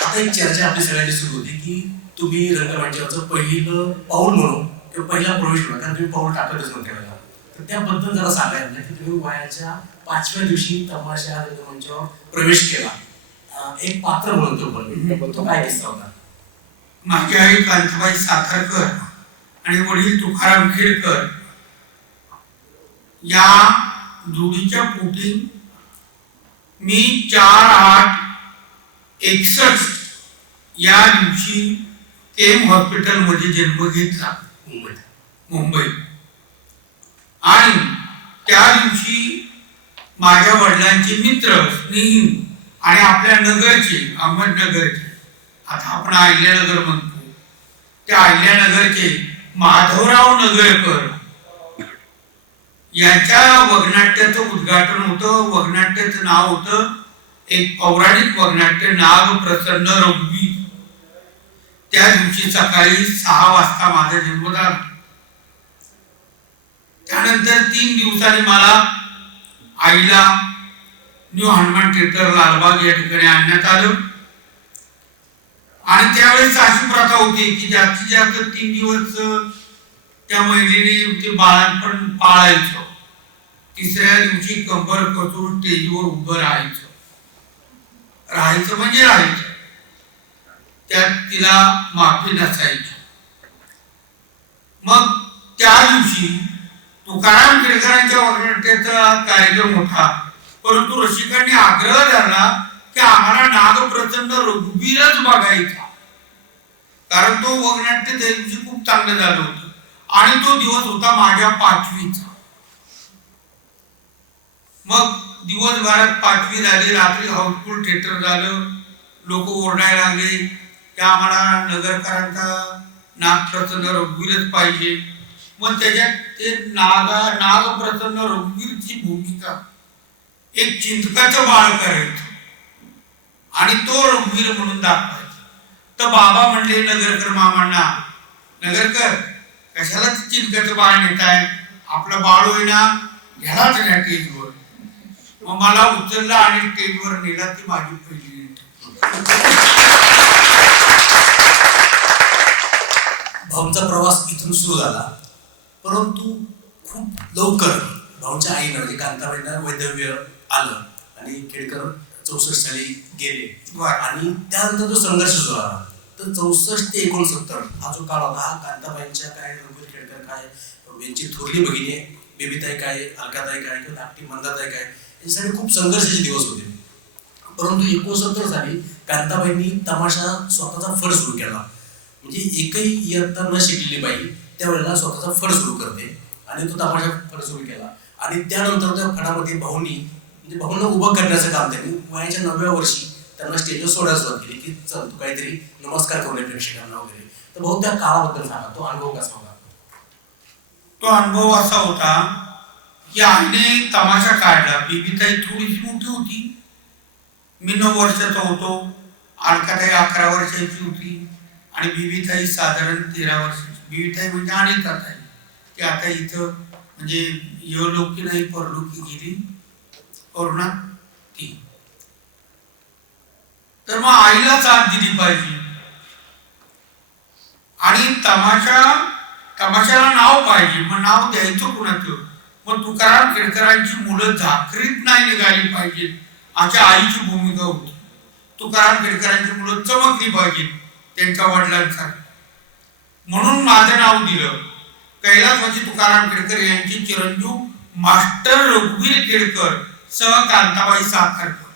आता एक चर्चा आपली सगळ्यांची सुरू होती की तुम्ही रंगमंचावरचं पहिलं पाऊल म्हणून किंवा पहिला प्रवेश म्हणून, कारण तुम्ही पाऊल टाकतच नव्हते मला, तर त्याबद्दल जरा सांगायला ना की तुम्ही वयाच्या 5व्या दिवशी तमाशा रंगमंचावर प्रवेश केला, एक पात्र म्हणून तो काय किस्सा होता? माझी आई कांताबाई साखरकर आणि वडील तुकाराम खेडकर या जोडीच्या पोटी मी 4/8/61 या दिवशी केम हॉस्पिटल मध्ये जन्म घेतला मुंबईत. आणि त्या दिवशी माझ्या वडिलांचे मित्र स्नेही आणि आपल्या नगरचे अहमदनगरचे, आता आपण अहिल्यानगर म्हणतो, त्या अहिल्यानगरचे माधवराव नगरकर यांच्या वगनाट्याचं उद्घाटन होतं. वगनाट्याचं नाव होतं एक पौराणिक वगनाट्य नाग प्रसन्न रघुवीर. त्या दिवशी सकाळी 6 वाजता माझा जन्म झाला. त्यानंतर 3 दिवसांनी मला आईला न्यू हनुमान थिएटर लालबाग या ठिकाणी आणण्यात आलं. आणि त्यावेळेस अशी प्रथा होती की जास्तीत जास्त 3 दिवस त्या महिलेने ते बाळपण पाळायचं. 3ऱ्या दिवशी कंबर कसून स्टेजवर उभं राहायचं म्हणजे राहायचं. त्यात तिला माफी नसायची. मग त्या दिवशी तुकाराम खेडकरांच्या वगनाट्याचा कार्यक्रम होता, परंतु रसिकांनी आग्रह धरला की आम्हाला नागप्रसन्न रघुवीरच बघायचा, कारण तो वगनाट्य त्या दिवशी खूप चांगलं झालं होतं. आणि तो दिवस होता माझ्या 5वीचा. मग दिवसभरात 5वी झाली, रात्री हाऊसफुल थिएटर झालं. लोक ओरडायला लागले की आम्हाला नगरकरांचा नागप्रसन्न रघुवीरच पाहिजे. मग त्याच्यात ते नागप्रसन्न रघुवीरची भूमिका एक चिंतकाचं बाळ करायचं आणि तो रघुवीर म्हणून दाखवायचा. तर बाबा म्हणले नगरकर मामांना, नगरकर कशाला चिंतकाचं बाळ नेताय, आपलं बाळ होईना, घ्यालाच नाही स्टेजवर. मग मला उचलला आणि स्टेजवर नेला. ती माझी पहिली भाऊंचा प्रवास इथून सुरू झाला, परंतु खूप लवकर भाऊंच्या आईनं म्हणजे कांताबाईंना वैधव्य आलं आणि खेडकर 64 साली गेले. आणि त्यानंतर जो संघर्ष सुरू झाला, तर 64 ते 69 हा जो काळ होता, हा कांताबाईंच्या काय, रघुवीर खेडकर काय, यांची थोरली भगिनी बेबीताई काय, अलकाताई काय किंवा धाकटी मंदाताई काय, याच्यासाठी खूप संघर्षाचे दिवस होते. परंतु 69 साली कांताबाईंनी तमाशा स्वतःचा फड सुरू केला. म्हणजे एकही इयत्ता न शिकलेली बाई त्यावेळेला स्वतःचा फड सुरू करते आणि तो तमाशा फड सुरू केला. आणि त्यानंतर त्या फडामध्ये भाऊंना उभं करण्याचं काम त्यांनी वयाच्या 9व्या वर्षी त्यांना स्टेजवर सोडायला सुरुवात केली की चल तू काहीतरी नमस्कार करूया प्रेक्षकांना वगैरे. तर भाऊ त्या काळाबद्दल सांगा, तो अनुभव कसा होता? तो अनुभव असा होता की आईने तमाशा काढला. बेबीताई थोडीशी मोठी होती, मी 9 वर्षाचा होतो, अलकाताई 11 वर्षाची होती आणि बेबीताई साधारण 13 वर्षाची. बेबीताई म्हणजे अनिताताई, ती आता इथं म्हणजे यवलोकी नाही परलोकी गेली करुणा ती. तर मग आईला साथ दिली पाहिजे आणि तमाशाला नाव पाहिजे. मग नाव द्यायचं कुणाचं? मग तुकाराम खेडकरांची मुलं झाकरीत नाही निघाली पाहिजेत अशी आईची भूमिका होती. तुकाराम खेडकरांची मुलं चमकली पाहिजेत त्यांच्या वडिलांसारखी, म्हणून माझं नाव दिलं. कैलासवासी तुकाराम खेडकर यांची चिरंजीव मास्टर रघुवीर खेडकर सह कांताबाई साखरकर